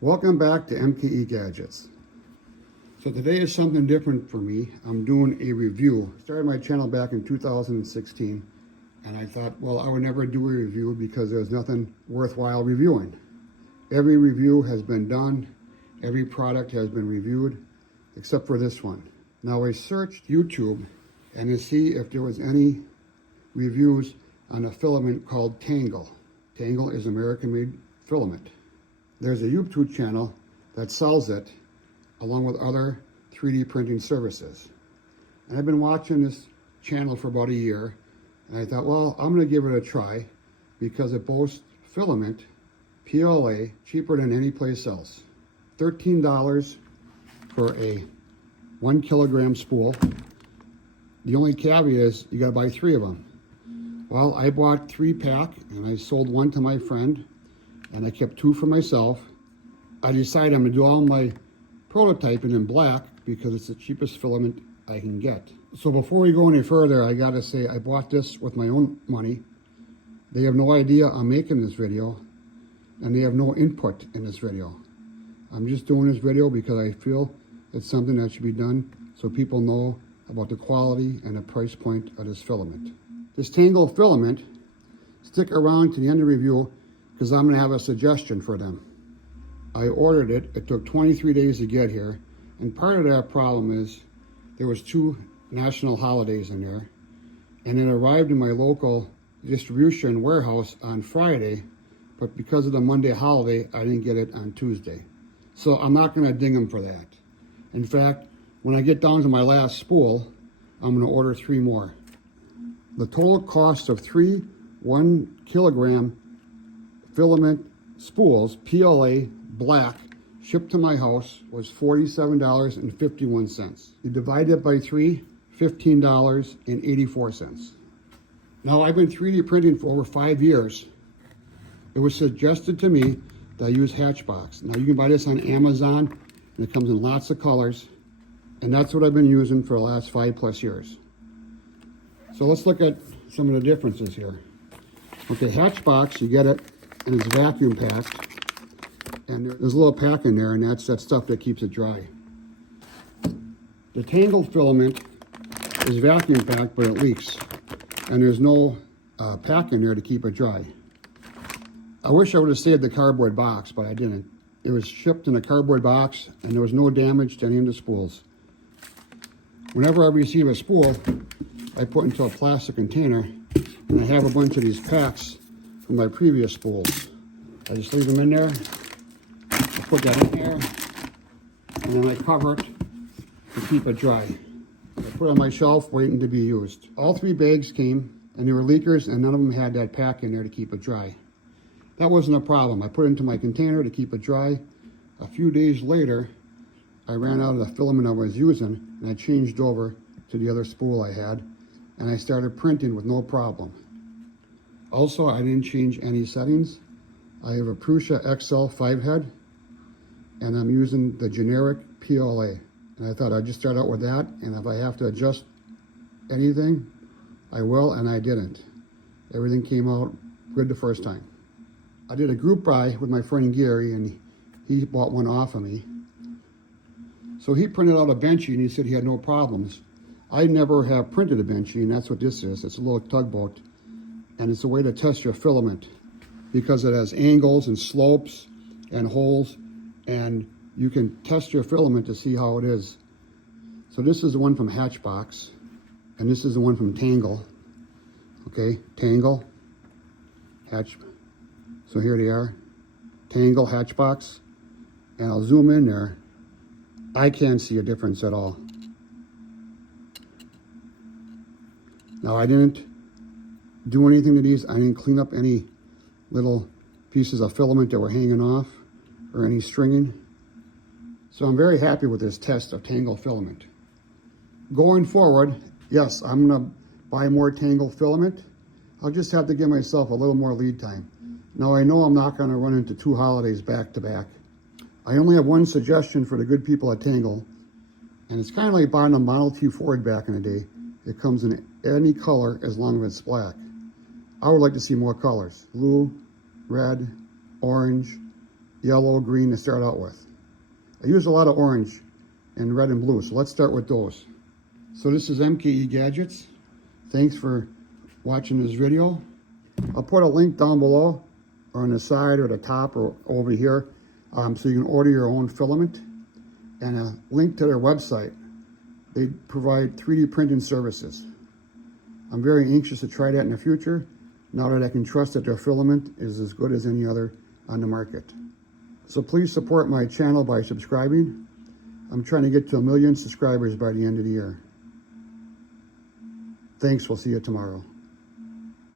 Welcome back to Mkegadgets. So today is something different for me. I'm doing a review. I started my channel back in 2016 and I thought, well, I would never do a review because there's nothing worthwhile reviewing. Every review has been done. Every product has been reviewed except for this one. Now I searched YouTube and to see if there was any reviews on a filament called Tangle. Tangle is American-made filament. There's a YouTube channel that sells it along with other 3D printing services. And I've been watching this channel for about a year and I thought, well, I'm gonna give it a try because it boasts filament, PLA, cheaper than any place else. $13 for a 1 kilogram spool. The only caveat is you gotta buy 3 of them. Well, I bought 3-pack and I sold 1 to my friend and I kept 2 for myself. I decided I'm gonna do all my prototyping in black because it's the cheapest filament I can get. So before we go any further, I gotta say I bought this with my own money. They have no idea I'm making this video and they have no input in this video. I'm just doing this video because I feel it's something that should be done so people know about the quality and the price point of this filament. This Tangle filament, stick around to the end of the review because I'm gonna have a suggestion for them. I ordered it, it took 23 days to get here, and part of that problem is there was 2 national holidays in there, and it arrived in my local distribution warehouse on Friday, but because of the Monday holiday, I didn't get it on Tuesday. So I'm not gonna ding them for that. In fact, when I get down to my last spool, I'm gonna order 3 more. The total cost of 3 1 kilogram filament spools, PLA black, shipped to my house was $47.51. You divide it by 3, $15.84. Now I've been 3D printing for over 5 years. It was suggested to me that I use Hatchbox. Now you can buy this on Amazon and it comes in lots of colors. And that's what I've been using for the last 5+ years. So let's look at some of the differences here. Okay, Hatchbox, you get it and it's vacuum packed. And there's a little pack in there and that's that stuff that keeps it dry. The Tangled filament is vacuum packed but it leaks. And there's no pack in there to keep it dry. I wish I would have saved the cardboard box, but I didn't. It was shipped in a cardboard box and there was no damage to any of the spools. Whenever I receive a spool, I put into a plastic container and I have a bunch of these packs from my previous spools. I just leave them in there, I put that in there, and then I cover it to keep it dry. I put it on my shelf waiting to be used. All 3 bags came and they were leakers and none of them had that pack in there to keep it dry. That wasn't a problem. I put it into my container to keep it dry. A few days later, I ran out of the filament I was using and I changed over to the other spool I had and I started printing with no problem. Also, I didn't change any settings. I have a Prusa XL 5-head and I'm using the generic PLA. And I thought I'd just start out with that, and if I have to adjust anything, I will, and I didn't. Everything came out good the first time. I did a group buy with my friend Gary and he bought one off of me. So he printed out a Benchy and he said he had no problems. I never have printed a Benchy, and that's what this is. It's a little tugboat and it's a way to test your filament because it has angles and slopes and holes, and you can test your filament to see how it is. So this is the one from Hatchbox and this is the one from Tangle. Okay, Tangle, Hatch. So here they are, Tangle, Hatchbox, and I'll zoom in there. I can't see a difference at all. Now I didn't do anything to these. I didn't clean up any little pieces of filament that were hanging off or any stringing. So I'm very happy with this test of Tangle filament. Going forward, yes, I'm gonna buy more Tangle filament. I'll just have to give myself a little more lead time. Now I know I'm not gonna run into 2 holidays back to back. I only have one suggestion for the good people at Tangle, and it's kind of like buying a Model T Ford back in the day. It comes in any color as long as it's black. I would like to see more colors. Blue, red, orange, yellow, green to start out with. I use a lot of orange and red and blue, so let's start with those. So this is Mkegadgets. Thanks for watching this video. I'll put a link down below or on the side or the top or over here so you can order your own filament, and a link to their website. They provide 3D printing services. I'm very anxious to try that in the future now that I can trust that their filament is as good as any other on the market. So please support my channel by subscribing. I'm trying to get to 1 million subscribers by the end of the year. Thanks, we'll see you tomorrow.